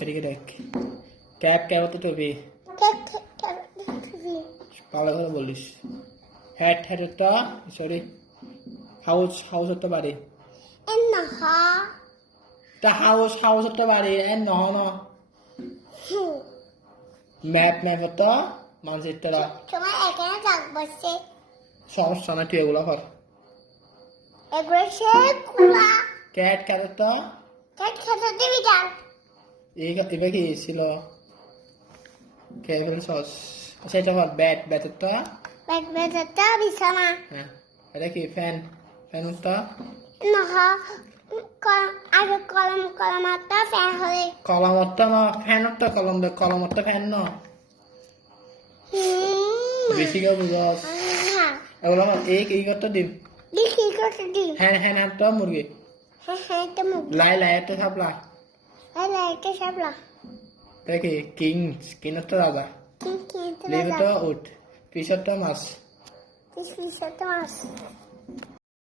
এদিকে দেখ cap cap তো টুপি ভালো করে বলিস হ্যাট হ্যাটটা সরি হাউস হাউস একটা বাড়ি তা হাউস হাউস একটা বাড়ি এন নহ ন ম্যাপ ম্যাপ একটা মানচিত্রটা সমস্যা না তুই এগুলো কর ক্যাট ক্যাট একটা এবার কি ছিল কেবল সস আচ্ছা এটা কর ব্যাট ব্যাটটা হ্যাঁ এটা কি ফ্যান ফ্যানটা কলমটা না ফ্যানটা কলম দে কলমটা ফ্যান না বেশি কেউ বুঝাস এগুলো এই করতে দিন হ্যাঁ হ্যাঁ একটা মুরগি লাই লাই একটা সাপলা দেখি কিং কিংটা রাজা লিভটা উঠ ফিশারটা মাছ